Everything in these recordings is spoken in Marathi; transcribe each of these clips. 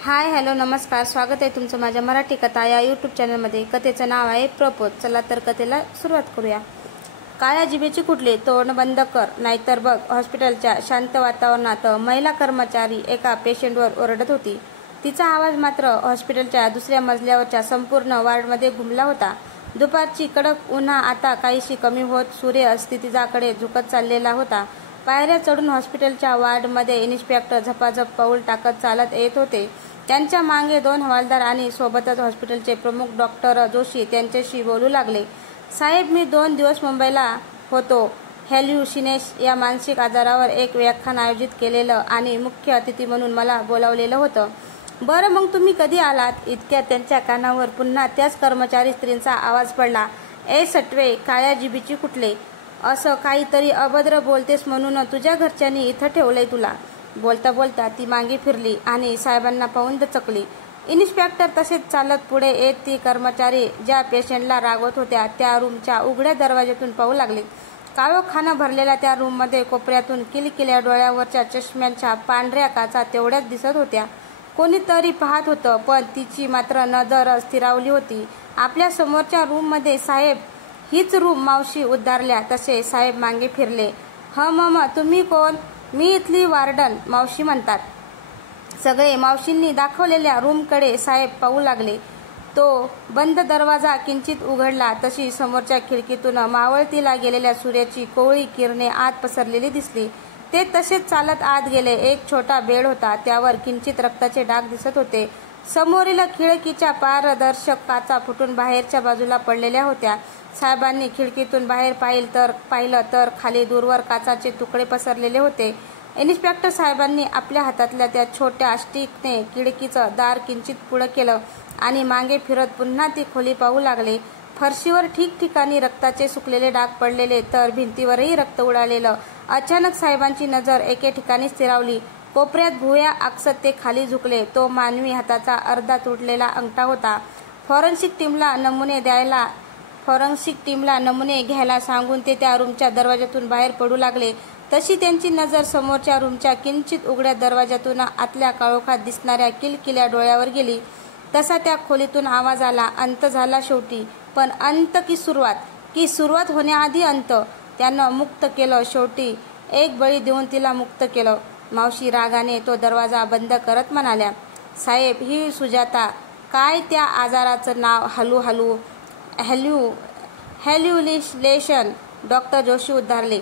हाय हॅलो नमस्कार, स्वागत आहे तुमचं माझ्या मराठी कथा या यूट्यूब चॅनलमध्ये। कथेचं नाव आहे प्रपोज। चला तर कथेला सुरुवात करूया। काळ्या जिभेची कुठली, तोंड बंद कर नाहीतर बघ। हॉस्पिटलच्या शांत वातावरणात महिला कर्मचारी एका पेशंटवर ओरडत होती। तिचा आवाज मात्र हॉस्पिटलच्या दुसऱ्या मजल्यावरच्या संपूर्ण वार्डमध्ये घुमला होता। दुपारची कडक उन्हा आता काहीशी कमी होत सूर्य अस्तित्वाकडे झुकत चाललेला होता। पायऱ्या चढून हॉस्पिटलच्या वार्डमध्ये इन्स्पेक्टर झपाझप पाऊल टाकत चालत येत होते। त्यांच्या मागे दोन हवालदार आणि सोबतच हॉस्पिटलचे प्रमुख डॉक्टर जोशी त्यांच्याशी बोलू लागले। साहेब, मी 2 दिवस मुंबईला होतो। हॅल्युसिनेश या मानसिक आजारावर एक व्याख्यान आयोजित केलेलं आणि मुख्य अतिथी म्हणून मला बोलावलेलं होतं। बरं, मग तुम्ही कधी आलात? इतक्यात त्यांच्या कानावर पुन्हा त्याच कर्मचारी स्त्रीचा आवाज पडला। ए सटवे, काळ्या जिभीची कुठले, असं काहीतरी अभद्र बोलतेस म्हणून तुझ्या घरच्यांनी इथं ठेवलंय तुला। बोलता बोलता ती मागे फिरली आणि साहेबांना पाहून दचकली। इन्स्पेक्टर तसेच चालत पुढे येत ती कर्मचारी ज्या पेशंटला रागवत होत्या त्या रूमच्या उघड्या दरवाज्यातून पाहू लागले। काळोखानं भरलेल्या त्या रूममध्ये कोपऱ्यातून किलकिल्या डोळ्यावरच्या चष्म्यांच्या पांढऱ्या काचा तेवढ्याच दिसत होत्या। कोणीतरी पाहत होतं, पण तिची मात्र नजर स्थिरावली होती आपल्या समोरच्या रूममध्ये। साहेब, हीच रूम? मावशी उद्गारल्या तसे साहेब मागे फिरले। मम, तुम्ही कोण? मी इथली वार्डन, मावशी म्हणतात। सगळे मावशींनी दाखवलेल्या रूमकडे साहेब पाहू लागले। तो बंद दरवाजा किंचित उघडला तशी समोरच्या खिडकीतून मावळतीला गेलेल्या सूर्याची कोवळी किरणे आत पसरलेली दिसली। ते तसेच चालत आत गेले। एक छोटा बेड होता, त्यावर किंचित रक्ताचे डाग दिसत होते। समोरील खिडकीच्या पारदर्शक काचा फुटून बाहेरच्या बाजूला पडलेल्या होत्या। साहेबांनी खिडकीतून बाहेर पाहिलं तर खाली दूरवर काचाचे तुकडे पसरलेले होते। इन्स्पेक्टर साहेबांनी आपल्या हातातल्या त्या छोट्या स्टिकने खिडकीचं दार किंचित पुढं केलं आणि मागे फिरत पुन्हा ती खोली पाहू लागले। फरशीवर ठिकठिकाणी रक्ताचे सुकलेले डाग पडलेले, तर भिंतीवरही रक्त उडालेलं। अचानक साहेबांची नजर एके ठिकाणी स्थिरावली। कोपऱ्यात भुवया आकसत ते खाली झुकले। तो मानवी हाताचा अर्धा तुटलेला अंगठा होता। फॉरेन्सिक टीमला नमुने घ्यायला सांगून ते त्या रूमच्या दरवाज्यातून बाहेर पडू लागले। तशी त्यांची नजर समोरच्या रूमच्या किंचित उघड्या दरवाज्यातून आतल्या काळोखात दिसणाऱ्या किलकिल्या डोळ्यावर गेली। तसा त्या खोलीतून आवाज आला, अंत झाला शेवटी। पण अंत की सुरुवात? की सुरुवात होण्याआधी अंत? त्यानं मुक्त केलं शेवटी, एक बळी देऊन तिला मुक्त केलं। मावशी रागाने तो दरवाजा बंद करत म्हणाल्या। साहेब, ही सुजाता, काय त्या आजाराचं नाव? हॅल्युसिनेशन, डॉक्टर जोशी उद्गारले।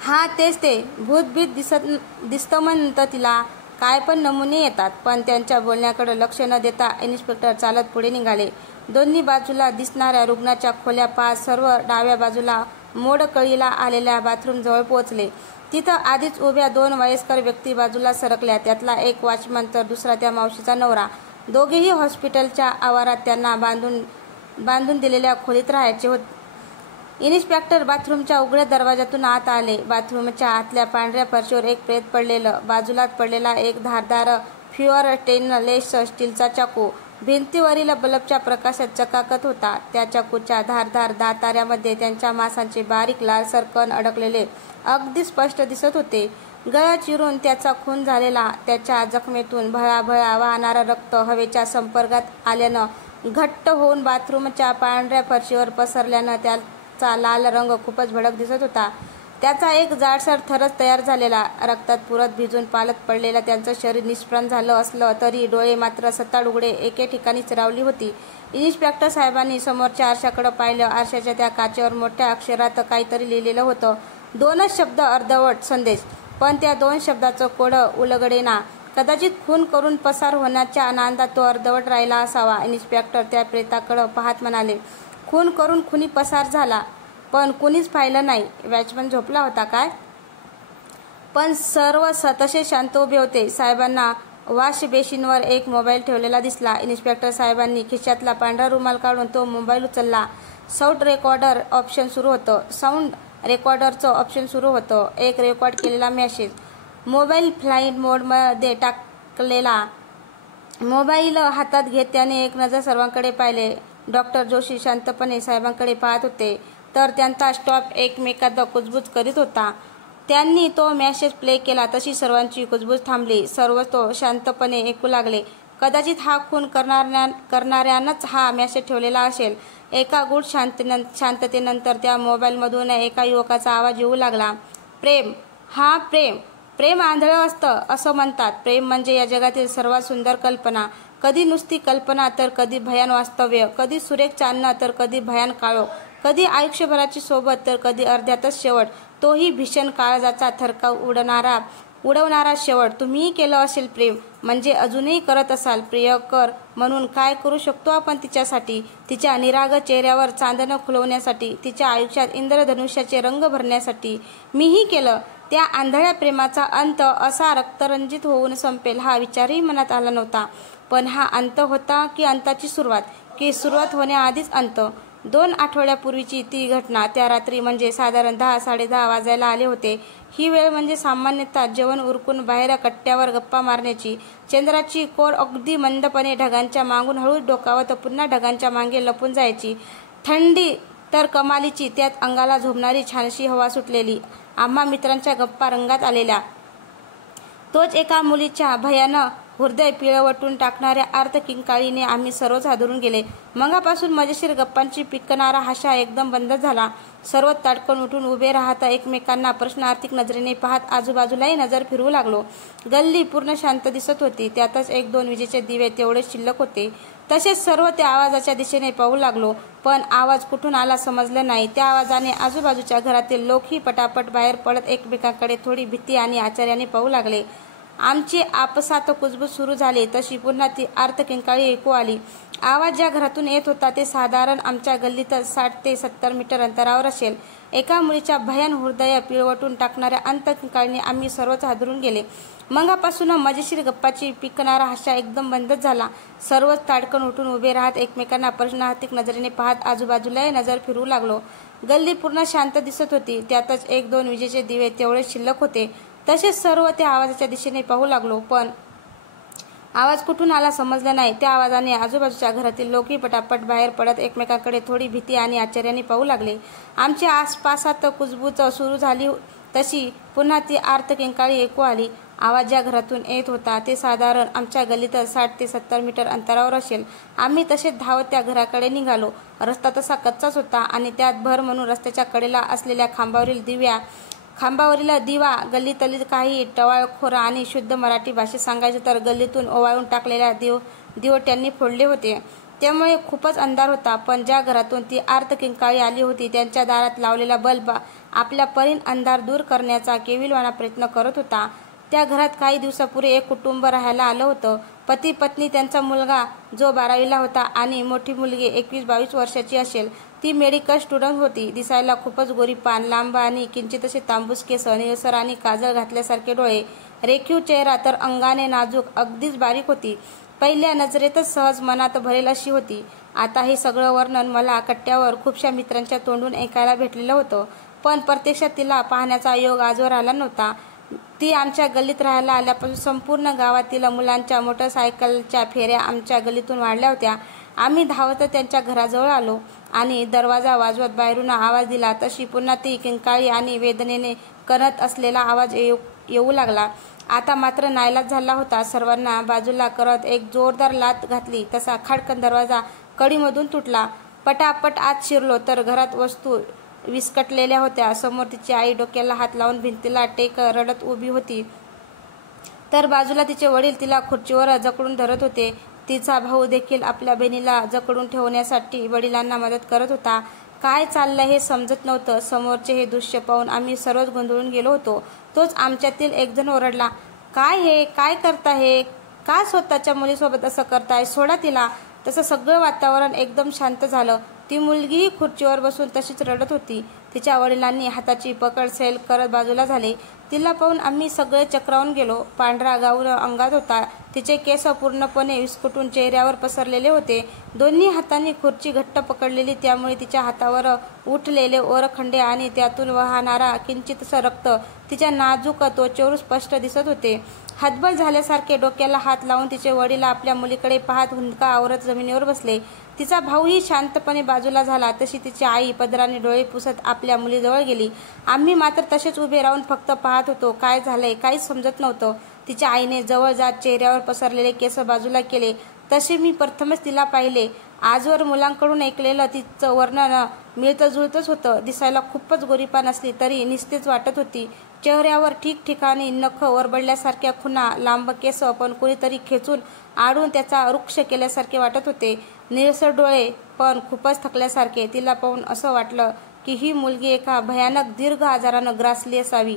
हा तेच ते, भूतभीत दिसतं म्हणतं तिला। काय पण नमुने येतात। पण त्यांच्या बोलण्याकडे लक्ष न देता इन्स्पेक्टर चालत पुढे निघाले। दोन्ही बाजूला दिसणाऱ्या रुग्णाच्या खोल्या पाहत सर्व डाव्या बाजूला मोडकळीला आलेल्या बाथरूमजवळ पोहोचले। तिथं आधीच उभ्या 2 वयस्कर व्यक्ती बाजूला सरकल्या। त्यातला एक वॉचमन तर दुसरा त्या मावशीचा नवरा। दोघेही हॉस्पिटलच्या आवारात त्यांना बांधून दिलेल्या खोलीत राहायचे होते। इन्स्पेक्टर बाथरूमच्या उघड्या दरवाज्यातून आत आले। बाथरूमच्या आतल्या पांढऱ्या फरशीवर एक प्रेत पडलेलं, बाजूलाच पडलेला एक धारदार फ्युअर स्टेनलेस स्टीलचा चाकू भिंतीवरील बल्बच्या प्रकाशात चकाकत होता। त्या चाकूच्या धारदार दाताऱ्यामध्ये त्यांच्या मांसाचे बारीक लालसर कण अडकलेले अगदी स्पष्ट दिसत होते। गळा चिरून त्याचा खून झालेला, त्याच्या जखमेतून भळाभळा वाहणारं रक्त हवेच्या संपर्कात आल्यानं घट्ट होऊन बाथरूमच्या पांढऱ्या फरशीवर पसरल्यानं त्याचा लाल रंग खूपच भडक दिसत होता। त्याचा एक जाडसर थरच तयार झालेला। रक्तात पुरत भिजून पालत पडलेलं त्यांचं शरीर निष्प्राण झालं असलं तरी डोळे मात्र सताड उघडे एके ठिकाणी स्थिरावली होती। इन्स्पेक्टर साहेबांनी समोरच्या आरशाकडे पाहिलं। आरशाच्या त्या काचेवर मोठ्या अक्षरात काहीतरी लिहिलेलं होतं। 2च शब्द, अर्धवट संदेश। पण त्या 2 शब्दाचं कोडं उलगडेना। कदाचित खून करून पसार होण्याच्या नादात तो अर्धवट राहिला असावा। इन्स्पेक्टर त्या प्रेताकडे पाहत म्हणाले, खून करून खुनी पसार झाला, पण कुणीच पाहिलं नाही। वॉचमन झोपला होता काय? पण सर्व तसे शांत उभे होते। साहेबांना वॉशबेसिनवर एक मोबाईल ठेवलेला दिसला। इन्स्पेक्टर साहेबांनी खिशातला पांढरा रुमाल काढून तो मोबाईल उचलला। साऊंड रेकॉर्डरचं ऑप्शन सुरू होतं। एक रेकॉर्ड केलेला मेसेज, मोबाईल फ्लाईट मोडमध्ये टाकलेला। मोबाईल हातात घेत त्याने एक नजर सर्वांकडे पाहिले। डॉक्टर जोशी शांतपणे साहेबांकडे पाहत होते, तर त्यांचा स्टाफ एकमेकात कुजबुज करीत होता। त्यांनी तो मेसेज प्ले केला तशी सर्वांची कुजबूज थांबली. सर्व तो शांतपणे ऐकू लागले. कदाचित हा खून करणाऱ्यानंच हा मेसेज ठेवलेला असेल. एका गूढ शांततेनंतर त्या मोबाईलमधून एका युवकाचा आवाज येऊ लागला. प्रेम, हा प्रेम. प्रेम आंधळं असतं असं म्हणतात. प्रेम म्हणजे या जगातील सर्वात सुंदर कल्पना. कधी नुसती कल्पना तर कधी भयान वास्तव्य. कधी सुरेख चांदणं तर कधी भयान काळोख. कधी आयुष्यभराची सोबत तर कधी अर्ध्यातच शेवट. तोही भीषण काळजाचा थरकाव उडवणारा शेवट. तुम्हीही केलं असेल प्रेम, म्हणजे अजूनही करत असाल. प्रियकर म्हणून काय करू शकतो आपण तिच्यासाठी? तिच्या निरागस चेहऱ्यावर चांदणं खुलवण्यासाठी, तिच्या आयुष्यात इंद्रधनुष्याचे रंग भरण्यासाठी. मीही केलं. त्या आंधळ्या प्रेमाचा अंत असा रक्तरंजित होऊन संपेल हा विचारही मनात आला नव्हता. पण हा अंत होता की अंताची सुरुवात, की सुरुवात होण्याआधीच अंत? 2 आठवड्यापूर्वीची ती घटना. त्या रात्री म्हणजे साधारण 10-10:30 वाजायला आले होते. ही वेळ म्हणजे सामान्यतः जेवण उरकून बाहेर कट्ट्यावर गप्पा मारण्याची. चंद्राची कोर अगदी मंदपणे ढगांच्या मागून हळूच डोकावत पुन्हा ढगांच्या मागे लपून जायची. थंडी तर कमालीची, त्यात अंगाला झोंबणारी छानशी हवा सुटलेली. आम्हा मित्रांच्या गप्पा रंगात आलेल्या. तोच एका मुलीच्या भयानं हृदय पिळवटून टाकणाऱ्या अर्थकिंकाळीने आम्ही सर्वच हादरून गेले. मगापासून मजेशीर गप्पांची पिकणारा हाशा एकदम बंद झाला. सर्व ताडकन उठून उभे राहता एकमेकांना प्रश्नार्थक नजरेने पाहत आजूबाजूलाही नजर फिरवू लागलो. गल्ली पूर्ण शांत दिसत होती. त्यातच 1-2 विजेचे दिवे तेवढे शिल्लक होते. तसेच सर्व त्या आवाजाच्या दिशेने पाहू लागलो. पण आवाज कुठून आला समजलं नाही. त्या आवाजाने आजूबाजूच्या घरातील लोकही पटापट बाहेर पडत एकमेकांकडे थोडी भीती आणि आश्चर्याने पाहू लागले. आमची आपसात कुजबूज सुरू झाली तशी पुन्हा ती अर्थकिंकाळी ऐकू आली. आवाज ज्या घरातून येत होता ते साधारण आमच्या गल्लीतच 60 ते 70 मीटर अंतरावर असेल. एका मुलीच्या भयान हृदय पिळवटून टाकणाऱ्या अर्थकिंकाळीने आम्ही सर्वच हादरून गेले. मगापासून मजेशीर गप्पाची पिकणारा हाशा एकदम बंदच झाला. सर्वच ताडकन उठून उभे राहत एकमेकांना प्रश्नार्थक नजरेने पाहत आजूबाजूलाही नजर फिरवू लागलो. गल्ली पूर्ण शांत दिसत होती. त्यातच 1-2 विजेचे दिवे तेवढे शिल्लक होते. तसेच सर्व त्या आवाजाच्या दिशेने पाहू लागलो. पण आवाज कुठून आला समजलं नाही. त्या आवाजाने आजूबाजूच्या घरातील लोकही पटापट बाहेर पडत एकमेकांकडे थोडी भीती आणि आश्चर्याने पाहू लागले. आमच्या आसपासात कुजबूज सुरू झाली तशी पुन्हा ती अर्थकिंकाळी ऐकू आली. आवाज ज्या घरातून येत होता ते साधारण आमच्या गल्लीतच 60 ते 70 मीटर अंतरावर असेल. आम्ही तसेच धावत त्या घराकडे निघालो. रस्ता तसा कच्चाच होता आणि त्यात भर म्हणून रस्त्याच्या कडेला असलेल्या खांबावरील दिवा गल्लीतली काही टवाळखोर आणि शुद्ध मराठी भाषेत सांगायचं तर गल्लीतून ओवाळून टाकलेल्या दिवट्यांनी फोडले होते. त्यामुळे खूपच अंधार होता. पण ज्या घरातून ती अर्थकिंकाळी आली होती त्यांच्या दारात लावलेला बल्ब आपल्या परीन अंधार दूर करण्याचा केविलवाणा प्रयत्न करत होता. त्या घरात काही दिवसापूर्वी एक कुटुंब राहायला आलं होतं. पती पत्नी, त्यांचा मुलगा जो 12वीला होता आणि मोठी मुलगी 21-22 वर्षाची असेल. ती मेडिकल स्टुडंट होती. दिसायला खूपच गोरीपान, लांब आणि किंचित असे तांबूस केस, निळसर आणि काजळ घातल्यासारखे डोळे, रेखीव चेहरा तर अंगाने नाजूक, अगदीच बारीक होती. पहिल्या नजरेतच सहज मनात भरेल अशी होती. आता हे सगळं वर्णन मला कट्ट्यावर खूपशा मित्रांच्या तोंडून ऐकायला भेटलेलं होतं. पण प्रत्यक्षात तिला पाहण्याचा योग आजवर आला नव्हता. ती आमच्या गल्लीत राहायला आल्यापासून संपूर्ण गावातील मुलांच्या मोटरसायकलच्या फेऱ्या आमच्या गल्लीतून वाढल्या होत्या. आम्ही धावत त्यांच्या घराजवळ आलो आणि दरवाजा वाजवत बाहेरून आवाज दिला तशी पुन्हा ती किंकाळी आणि वेदनेने कणत असलेला आवाज येऊ लागला. आता मात्र नाईलाज झाला होता. सर्वांना बाजूला करत एक जोरदार लाथ घातली तसा खाडकन दरवाजा कडीमधून तुटला. पटापट आत शिरलो तर घरात वस्तू विस्कटलेल्या होत्या. समोर तिची आई डोक्याला हात लावून भिंतीला टेक रडत उभी होती, तर बाजूला तिचे वडील तिला खुर्चीवर जकडून धरत होते. तिचा भाऊ देखील आपल्या बहिणीला जकडून ठेवण्यासाठी वडिलांना मदत करत होता. काय चाललंय हे समजत नव्हतं. समोरचे हे दृश्य पाहून आम्ही सर्वच गोंधळून गेलो होतो. तोच आमच्यातील एक जण ओरडला, काय हे, काय करता हे? का स्वतःच्या मुलीसोबत असं करताय? सोडा तिला. तसं सगळं वातावरण एकदम शांत झालं. ती मुलगीही खुर्चीवर बसून तशीच रडत होती. तिच्या वडिलांनी हाताची पकड सैल करत बाजूला झाले. तिला पाहून आम्ही सगळे चक्रावून गेलो. पांढरा गाऊन अंगात होता. तिचे केस पूर्णपणे विस्कटून चेहऱ्यावर पसरलेले होते. दोन्ही हातांनी खुर्ची घट्ट पकडलेली, त्यामुळे तिच्या हातावर उठलेले ओरखंडे आणि त्यातून वाहणारा किंचितसं रक्त तिच्या नाजूक त्वचेवर स्पष्ट दिसत होते. हतबल झाल्यासारखे डोक्याला हात लावून तिचे वडील आपल्या मुलीकडे पाहत हुंदका आवरत जमिनीवर बसले. तिचा भाऊही शांतपणे बाजूला झाला. तशी तिची आई पदराने डोळे पुसत आपल्या मुलीजवळ गेली. आम्ही मात्र तसेच उभे राहून फक्त पाहत होतो. काय झालंय काहीच समजत नव्हतं. तिच्या आईने जवळ जात चेहऱ्यावर पसरलेले केस बाजूला केले. तसे मी प्रथमच तिला पाहिले. आजवर मुलांकडून ऐकलेलं तिचं वर्णन मिळतं जुळतंच होतं. दिसायला खूपच गोरीपान असली तरी निस्तेज वाटत होती. चेहऱ्यावर ठिकठिकाणी नख वरबडल्यासारख्या खुणा, लांब केस पण कोणीतरी खेचून आडून त्याचा वृक्ष केल्यासारखे वाटत होते. निळसर डोळे पण खूपच थकल्यासारखे. तिला पाहून असं वाटलं की ही मुलगी एका भयानक दीर्घ आजारानं ग्रासली असावी.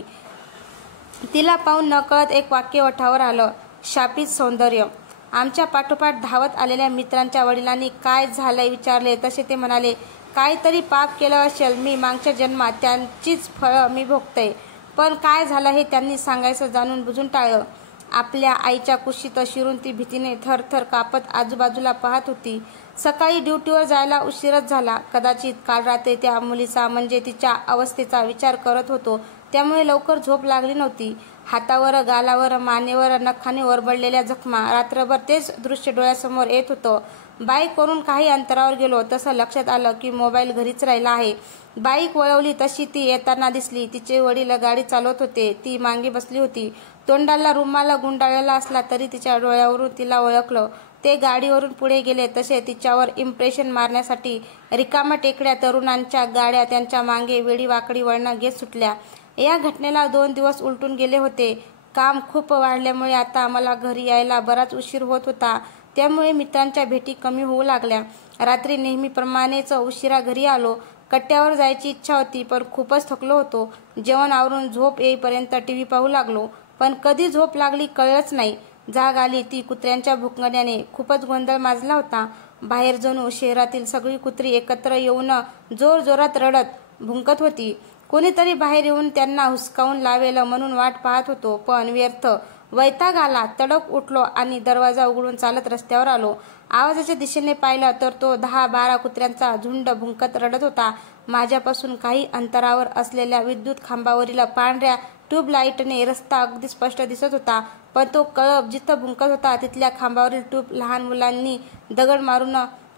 तिला पाहून नकळत एक वाक्य ओठावर आलं, शापित सौंदर्य. आमच्या पाठोपाठ धावत आलेल्या मित्रांच्या वडिलांनी काय झालंय विचारले तसे ते म्हणाले, काहीतरी पाप केलं असेल मी मागच्या जन्मात, त्यांचीच फळं मी भोगतय. पण काय झालं हे त्यांनी सांगायचं जाणून बुजून टाळलं. आपल्या आईच्या कुशीत शिरून ती भीतीने थरथर कापत आजूबाजूला पाहत होती. सकाळी ड्युटीवर जायला उशीरच झाला. कदाचित काल रात्री त्या मुलीचा म्हणजे तिच्या अवस्थेचा विचार करत होतो त्यामुळे लवकर झोप लागली नव्हती. हातावर, गालावर, मानेवर नखाने ओरबडलेल्या जखमा. रात्रभर तेच दृश्य डोळ्यासमोर येत होतं. बाईकवरून काही अंतरावर गेलो तसं लक्षात आलं की मोबाईल घरीच राहिला आहे. बाईक वळवली तशी ती येताना दिसली. तिचे वडील गाडी चालवत होते. ती मागे बसली होती. तोंडाला रुमाल गुंडाळलेला असला तरी तिच्या डोळ्यावरून तिला ओळखलं. ते गाडीवरून पुढे गेले तसे तिच्यावर इम्प्रेशन मारण्यासाठी रिकाम्या टेकड्या तरुणांच्या गाड्या त्यांच्या मागे वेडीवाकडी वळणं घेत सुटल्या. या घटनेला 2 दिवस उलटून गेले होते. काम खूप वाढल्यामुळे आता मला घरी यायला बराच उशीर होत होता. त्यामुळे मित्रांच्या भेटी कमी होऊ लागल्या. रात्री नेहमीप्रमाणेच उशिरा घरी आलो. कट्ट्यावर जायची इच्छा होती पण खूपच थकलो होतो. जेवण आवरून झोप येईपर्यंत टीव्ही पाहू लागलो. पण कधी झोप लागली कळलंच नाही. जाग आली ती कुत्र्यांच्या भुंकण्याने. खूपच गोंधळ माजला होता. बाहेर जणू शहरातील सगळी कुत्री एकत्र येऊन जोरजोरात रडत भुंकत होती. कोणीतरी बाहेर येऊन त्यांना हुसकावून लावेल म्हणून वाट पाहत होतो पण व्यर्थ. वैताग आला. तडक उठलो आणि दरवाजा उघडून चालत रस्त्यावर आलो. आवाजाच्या दिशेने पाहिलं तर तो 10-12 कुत्र्यांचा झुंड भुंकत रडत होता. माझ्यापासून काही अंतरावर असलेल्या विद्युत खांबावरील पांढऱ्या ट्यूबलाईटने रस्ता अगदी स्पष्ट दिसत होता. पण तो कळप जिथं भुंकत होता तिथल्या खांबावरील ट्यूब लहान मुलांनी दगड मारून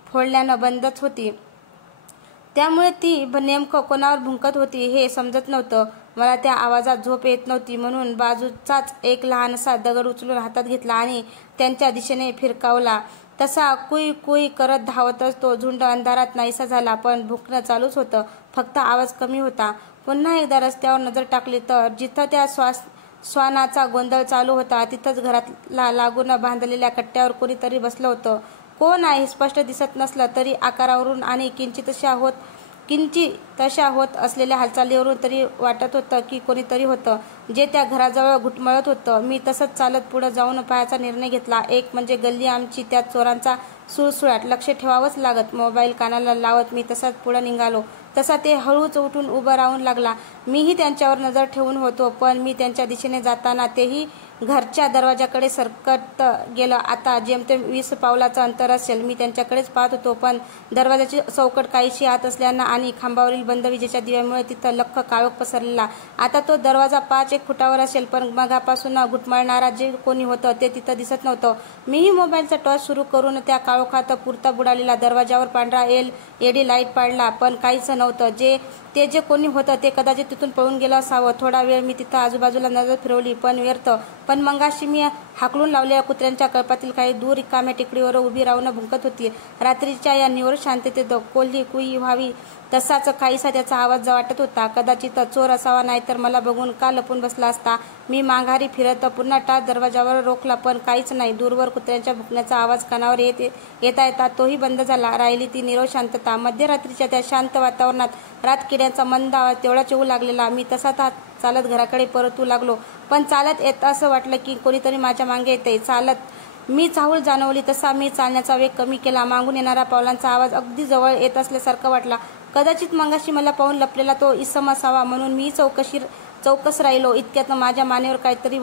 फोडल्यानं बंदच होती. त्यामुळे ती नेमकं कोणावर भुंकत होती हे समजत नव्हतं. मला त्या आवाजात झोप येत नव्हती म्हणून बाजूचाच एक लहानसा दगड उचलून हातात घेतला आणि त्यांच्या दिशेने फिरकावला. तसा कुई कुई करत धावतच तो झुंड अंधारात नाहीसा झाला. पण भुंकणं चालूच होतं, फक्त आवाज कमी होता. पुन्हा एकदा रस्त्यावर नजर टाकली तर जिथं त्या श्वानाचा गोंधळ चालू होता तिथंच घराला लागून बांधलेल्या कट्ट्यावर कोणीतरी बसलं होतं. कोण आहे स्पष्ट दिसत नसलं तरी आकारावरून आणि किंचित तशा होत असलेल्या हालचालीवरून तरी वाटत होतं की कोणीतरी होतं जे त्या घराजवळ घुटमळत होतं. मी तसंच चालत पुढे जाऊन पाहायचा निर्णय घेतला. एक म्हणजे गल्ली आमची, त्यात चोरांचा सुळसुळाट. लक्ष ठेवावंच लागत. मोबाईल कानाला लावत मी तसाच पुढे निघालो तसा ते हळूच उठून उभं राहून लागला. मीही त्यांच्यावर नजर ठेवून होतो पण मी त्यांच्या दिशेने जाताना तेही घरच्या दरवाजाकडे सरकत गेलं. आता जेमतेम 20 पावलाचं अंतर असेल. मी त्यांच्याकडेच पाहत होतो पण दरवाजाची चौकट काहीशी आत असल्यानं आणि खांबावरील बंद विजेच्या दिव्यामुळे तिथं लख्ख काळोख पसरलेला. आता तो दरवाजा 5-1 फुटावर असेल पण मगापासून घुटमळणारा जे कोणी होतं ते तिथं दिसत नव्हतं. मीही मोबाईलचा टॉर्च सुरू करून त्या काळोखात पुरता बुडालेला दरवाजावर पांढरा LED लाईट पाडला पण काहीच नव्हतं. ते जे कोणी होतं ते कदाचित तिथून पळून गेलं असावं. थोडा वेळ मी तिथं आजूबाजूला नजर फिरवली पण व्यर्थ. पण मगाशी मी हाकलून लावलेल्या कुत्र्यांच्या कळपातील काही दूर रिकाम्या टेकडीवर उभी राहून भुंकत होती. रात्रीच्या या निवळ शांततेत कोल्ही कुई व्हावी तसाच काहीसा त्याचा आवाज वाटत होता. कदाचित चोर असावा, नाहीतर मला बघून का लपून बसला असता. मी माघारी फिरत पुन्हा टाच दरवाजावर रोखला पण काहीच नाही. दूरवर कुत्र्यांच्या भुंकण्याचा आवाज कानावर येता येता तोही बंद झाला. राहिली ती निरव शांतता. मध्यरात्रीच्या त्या शांत वातावरणात रातकिड्यांचा मंद आवाज तेवढाच येऊ लागलेला. मी तसाच चालत घराकडे परतू लागलो पण चालत येत असं वाटलं की कोणीतरी माझ्या मागे येते. चालत मी चाहूल जाणवली तसा मी चालण्याचा वेग कमी केला. मागून येणारा पावलांचा आवाज अगदी जवळ येत असल्यासारखं वाटला. कदाचित मगाशी मला पाहून लपलेला तो इसम असावा म्हणून मी चौकस राहिलो. इतक्यात माझ्या मानेवर काहीतरी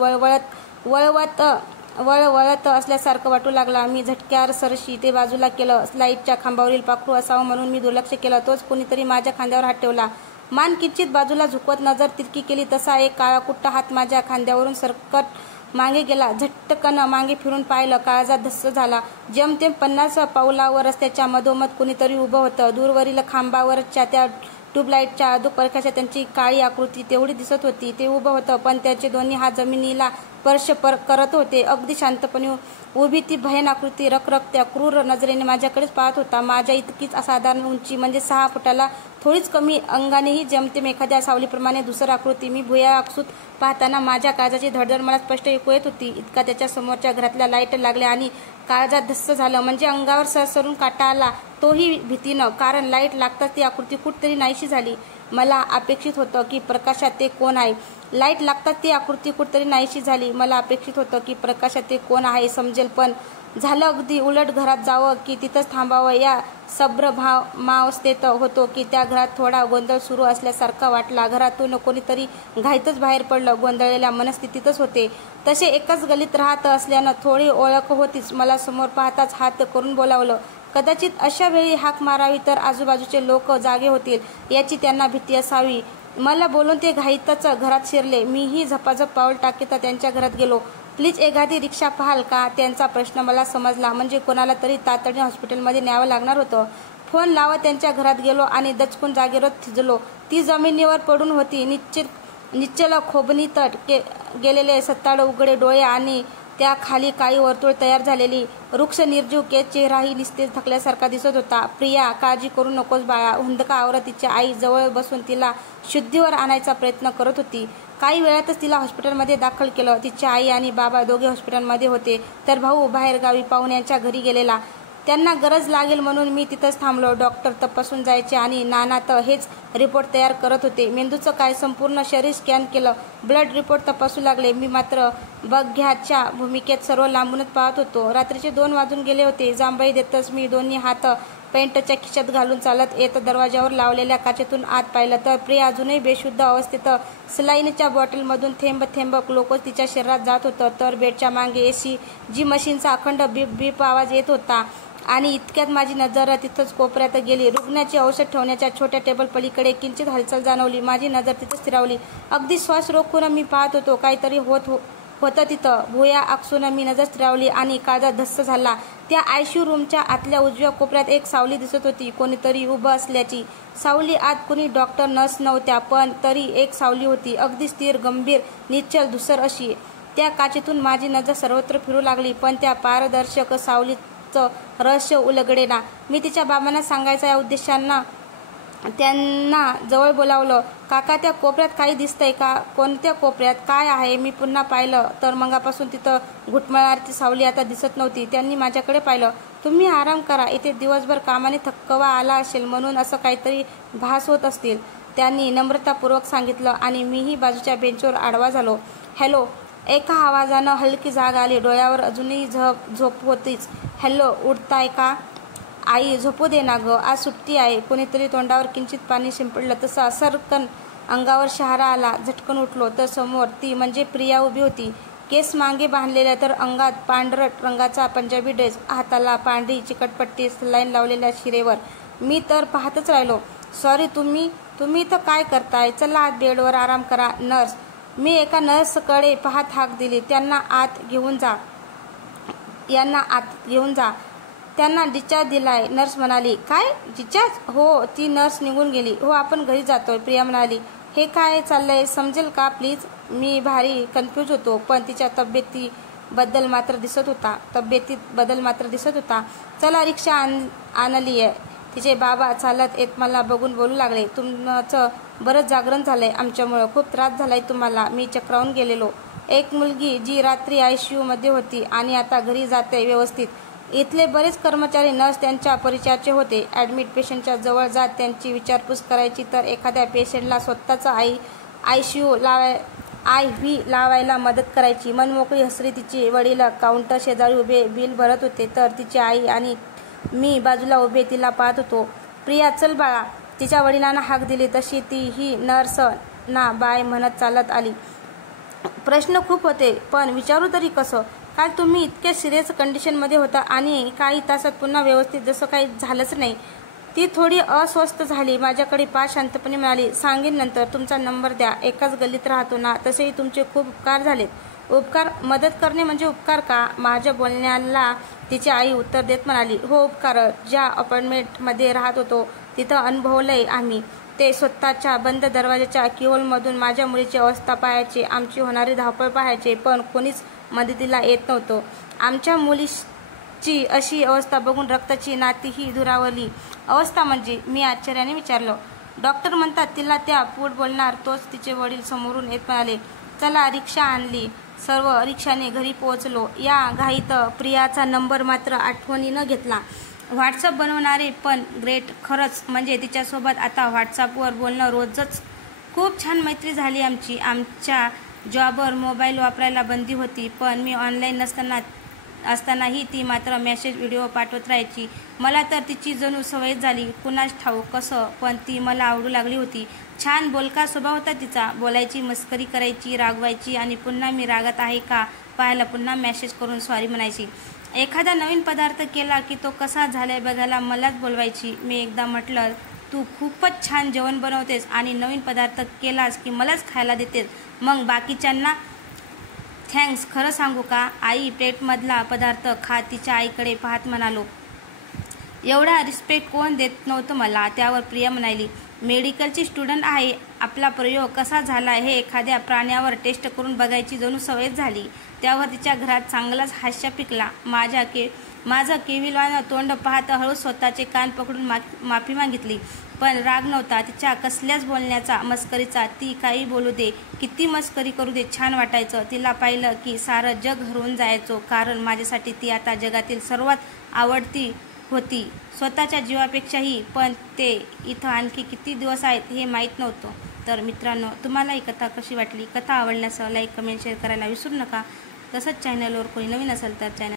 वळवळत असल्यासारखं वाटू लागला. मी झटक्यावर सरशी ते बाजूला केलं. लाईटच्या खांबावरील पाखरू असावं म्हणून मी दुर्लक्ष केलं. तोच कोणीतरी माझ्या खांद्यावर हात ठेवला. मान किंचित बाजूला झुकवत नजर तिरकी केली तसा एक काळाकुट्ट हात माझ्या खांद्यावरून सरकत मागे गेला. झटकन मागे फिरून पाहिलं. काळजात धस्स झाला. जेमतेम 50 पावलावर रस्त्याच्या मधोमध कोणीतरी उभं होतं. दूरवरील खांबावरच्या त्या ट्यूबलाईटच्या दुपारच्या त्यांची काळी आकृती तेवढी दिसत होती. ते उभं होतं, पण त्यांचे दोन्ही हात जमिनीला स्पर्श करत होते. अगदी शांतपणे उभी ती भयान आकृती रखरखत्या क्रूर नजरेने माझ्याकडेच पाहत होता. माझ्या इतकीच असाधारण उंची, म्हणजे 6 फुटाला थोडीच कमी, अंगानेही जेमतेम एखाद्या सावलीप्रमाणे धुसर आकृती. मी भुया आकसूत पाहताना माझ्या काळजाची धडधड मला स्पष्ट ऐकू येत होती. इतका त्याच्या समोरच्या घरातल्या लाईट लागल्या आणि काळजात धस्स झालं. म्हणजे अंगावर सरसरून काटा आला, तोही भीतीनं. कारण लाईट लागताच ती आकृती कुठतरी नाहीशी झाली. मला अपेक्षित होतं की प्रकाशात ते कोण आहे. लाईट लागताच ती आकृती कुठतरी नाहीशी झाली. मला अपेक्षित होतं की प्रकाशात ते कोण आहे समजेल, पण झालं अगदी उलट. घरात जावं की तिथंच थांबावं या संभ्रमावस्थेत होतो की त्या घरात थोडा गोंधळ सुरू असल्यासारखा वाटला. घरातून कोणीतरी घाईतच बाहेर पडलं. गोंधळलेल्या मनस्थितीतच होते. तसे एकाच गल्लीत राहत असल्यानं थोडी ओळख होतीच. मला समोर पाहताच हात करून बोलावलं. कदाचित अशा वेळी हाक मारावी तर आजूबाजूचे लोक जागे होतील याची त्यांना भीती असावी. मला बोलून ते घाईतच घरात शिरले. मीही झपाझप पाऊल टाकीत त्यांच्या घरात गेलो. प्लीज एखादी रिक्षा पाहाल का, त्यांचा प्रश्न मला समजला. म्हणजे कोणाला तरी तातडीने हॉस्पिटलमध्ये न्यावं लागणार होतं. फोन लावत त्यांच्या घरात गेलो आणि दचकून जागेवर थिजलो. ती जमिनीवर पडून होती. निश्चल खोबणीत गेलेले सत्ताड उघडे डोळे आणि त्या खाली काळी वर्तुळ तयार झालेली वृक्ष निर्जीव केस, चेहराही निस्तेज थकल्यासारखा दिसत होता. प्रिया, काळजी करू नकोस बाळा, हुंदका आवरत तिच्या आई जवळ बसून तिला शुद्धीवर आणायचा प्रयत्न करत होती. काही वेळातच तिला हॉस्पिटलमध्ये दाखल केलं. तिच्या आई आणि बाबा दोघे हॉस्पिटलमध्ये होते, तर भाऊ बाहेरगावी पाहुण्यांच्या घरी गेलेला. त्यांना गरज लागेल म्हणून मी तिथंच थांबलो. डॉक्टर तपासून जायचे आणि नाना तर हेच रिपोर्ट तयार करत होते. मेंदूचं काय, संपूर्ण शरीर स्कॅन केलं, ब्लड रिपोर्ट तपासू लागले. मी मात्र बघ्याच्या भूमिकेत सर्व लांबूनच पाहत होतो. रात्रीचे 2 वाजून गेले होते. जांभई देतच मी दोन्ही हात पॅन्टच्या खिशात घालून चालत येत दरवाजावर लावलेल्या काचेतून आत पाहिलं तर प्रिया अजूनही बेशुद्ध अवस्थेत सलाईनच्या बॉटलमधून थेंब थेंब ग्लुकोज तिच्या शरीरात जात होतं. तर बेडच्या मागे एसी जी मशीनचा अखंड बीप बीप आवाज येत होता. आणि इतक्यात माझी नजर तिथंच कोपऱ्यात गेली. रुग्णाची औषध ठेवण्याच्या छोट्या टेबल पलीकडे किंचित हालचाल जाणवली. माझी नजर तिथंच स्थिरावली. अगदी श्वास रोखून मी पाहत होतो. काहीतरी होतं तिथं. भुया आकसून मी नजर स्थिरावली आणि काळजात धस्स झाला. त्या आयसीयू रूमच्या आतल्या उजव्या कोपऱ्यात एक सावली दिसत होती, कोणीतरी उभं असल्याची. सावली आत कुणी डॉक्टर नर्स नव्हत्या, पण तरी एक सावली होती, अगदी स्थिर, गंभीर, निश्चल, धुसर अशी. त्या काचेतून माझी नजर सर्वत्र फिरू लागली, पण त्या पारदर्शक सावलीचं रहस्य उलगडेना. मी तिच्या बाबांना सांगायचा या उद्देशानं त्यांना जवळ बोलावलं. काका, त्या कोपऱ्यात काही दिसतंय का? कोणत्या कोपऱ्यात? काय आहे? मी पुन्हा पाहिलं तर मगापासून तिथं घुटमळणारी ती सावली आता दिसत नव्हती. त्यांनी माझ्याकडे पाहिलं. तुम्ही आराम करा, इथे दिवसभर कामाने थकवा आला असेल म्हणून असं काहीतरी भास होत असतील, त्यांनी नम्रतापूर्वक सांगितलं. आणि मीही बाजूच्या बेंचवर आडवा झालो. हॅलो, एका आवाजानं हलकी जाग आली. डोळ्यावर अजूनही झोप होतीच. हॅलो, उठताय का? आई, झोपू दे ना गं, आज सुट्टी आहे. कोणीतरी तोंडावर किंचित पाणी शिंपडलं. तसा सरकन अंगावर शहारा आला. झटकन उठलो तर समोर ती म्हणजे प्रिया उभी होती. केस मागे बांधलेल्या, तर अंगात पांढरट रंगाचा पंजाबी ड्रेस, हाताला पांढरी चिकटपट्टी, सलाईन लावलेल्या शिरेवर. मी तर पाहतच राहिलो. सॉरी, तुम्ही इथं काय करताय? चला आत बेडवर आराम करा. नर्स, मी एका नर्सकडे पाहत हाक दिली. यांना आत घेऊन जा. त्यांना डिस्चार्ज दिलाय, नर्स म्हणाली. काय डिस्चार्ज? हो, ती नर्स निघून गेली. हो, आपण घरी जातोय, प्रिया म्हणाली. हे काय चाललंय, समजेल का प्लीज? मी भारी कन्फ्यूज होतो, पण तिच्या तब्येतीत बदल मात्र दिसत होता. चला, रिक्षा आणलीय. तिचे बाबा चालत येत मला बघून बोलू लागले. तुमचं बरंच जागरण झालंय आमच्यामुळं, खूप त्रास झालाय तुम्हाला. मी चक्रावून गेलेलो. एक मुलगी जी रात्री आयसीयू मध्ये होती आणि आता घरी जाते व्यवस्थित. इथले बरेच कर्मचारी, नर्स त्यांच्या परिचयाचे होते. ॲडमिट पेशंटच्या जवळ जात त्यांची विचारपूस करायची, तर एखाद्या पेशंटला स्वतःचा आयसीयू लावायला मदत करायची. मनमोकळी हसरी. तिचे वडील काउंटर शेजारी उभे बिल भरत होते, तर तिची आई आणि मी बाजूला उभे तिला पाहत होतो. प्रिया, चल बाळा, तिच्या वडिलांना हाक दिली तशी ती ही नर्स ना बाय म्हणत चालत आली. प्रश्न खूप होते, पण विचारू तरी कसं? काल तुम्ही इतक्या सिरियस कंडिशनमध्ये होता आणि काही तासात पुन्हा व्यवस्थित, जसं काही झालंच नाही. ती थोडी अस्वस्थ झाली. माझ्याकडे पाच शांतपणे म्हणाली. सांगेन नंतर. तुमचा नंबर द्या. एकाच गल्लीत राहतो ना. तसेही तुमचे खूप उपकार झालेत. उपकार? मदत करणे म्हणजे उपकार का? माझ्या बोलण्याला तिची आई उत्तर देत म्हणाली. हो, उपकार. ज्या अपार्टमेंटमध्ये राहत होतो तिथं अनुभवलंय आम्ही. ते स्वतःच्या बंद दरवाजाच्या किहोलमधून माझ्या मुलीची अवस्था पाहायचे, आमची होणारी धावपळ पाहायचे, पण कोणीच मदतीला येत नव्हतं. आमच्या मुलीची अशी अवस्था बघून रक्ताची नातीही दुरावली. अवस्था म्हणजे? मी आश्चर्याने विचारलं. डॉक्टर म्हणतात तिला त्या पुढ बोलणार तोच तिचे वडील समोरून येत म्हणाले, चला रिक्षा आणली. सर्व रिक्षाने घरी पोहोचलो. या घाईत प्रियाचा नंबर मात्र आठवणीनं घेतला. व्हॉट्सअप बनवणारे पण ग्रेट. खरंच म्हणजे तिच्यासोबत आता व्हॉट्सअपवर बोलणं रोजच. खूप छान मैत्री झाली आमची. आमच्या जॉबवर मोबाईल वापरायला बंदी होती, पण मी ऑनलाईन असतानाही ती मात्र मेसेज व्हिडिओ पाठवत राहायची. मला तर तिची जणू सवय झाली. कुणास ठाऊक कसं, पण ती मला आवडू लागली होती. छान बोलका स्वभाव होता तिचा. बोलायची, मस्करी करायची, रागवायची आणि पुन्हा मी रागात आहे का पाहायला पुन्हा मेसेज करून सॉरी म्हणायची. एखादा नवीन पदार्थ केला की तो कसा झालाय बघायला मलाच बोलवायची. मी एकदा म्हटलं, तू खूपच छान जेवण बनवतेस आणि नवीन पदार्थ केलास की मलाच खायला देतेस, मग बाकीच्यांना थँक्स. खरं सांगू का आई, प्लेटमधला पदार्थ खा. तिच्या आईकडे पाहत म्हणालो. एवढा रिस्पेक्ट कोण देत नव्हतं मला. त्यावर प्रिया म्हणाली, मेडिकलची स्टुडंट आहे. आपला प्रयोग कसा झाला हे एखाद्या प्राण्यावर टेस्ट करून बघायची जणू सवयच झाली. त्यावर तिच्या घरात चांगलाच हास्य पिकला. माझं केविलवानं तोंड पाहत हळूच स्वतःचे कान पकडून माफी मागितली. पण राग नव्हता तिच्या कसल्याच बोलण्याचा, मस्करीचा. ती काही बोलू दे, किती मस्करी करू दे, छान वाटायचं. तिला पाहिलं की सारं जग हरवून जायचो, कारण माझ्यासाठी ती आता जगातील सर्वात आवडती होती, स्वतःच्या जीवापेक्षाही. पण ते इथं आणखी किती दिवस आहेत हे माहीत नव्हतं. तर मित्रांनो, तुम्हाला ही कथा कशी वाटली? कथा आवडल्यास लाईक, कमेंट, शेअर करायला विसरू नका. तसंच चॅनलवर कोणी नवीन असेल तर चॅनल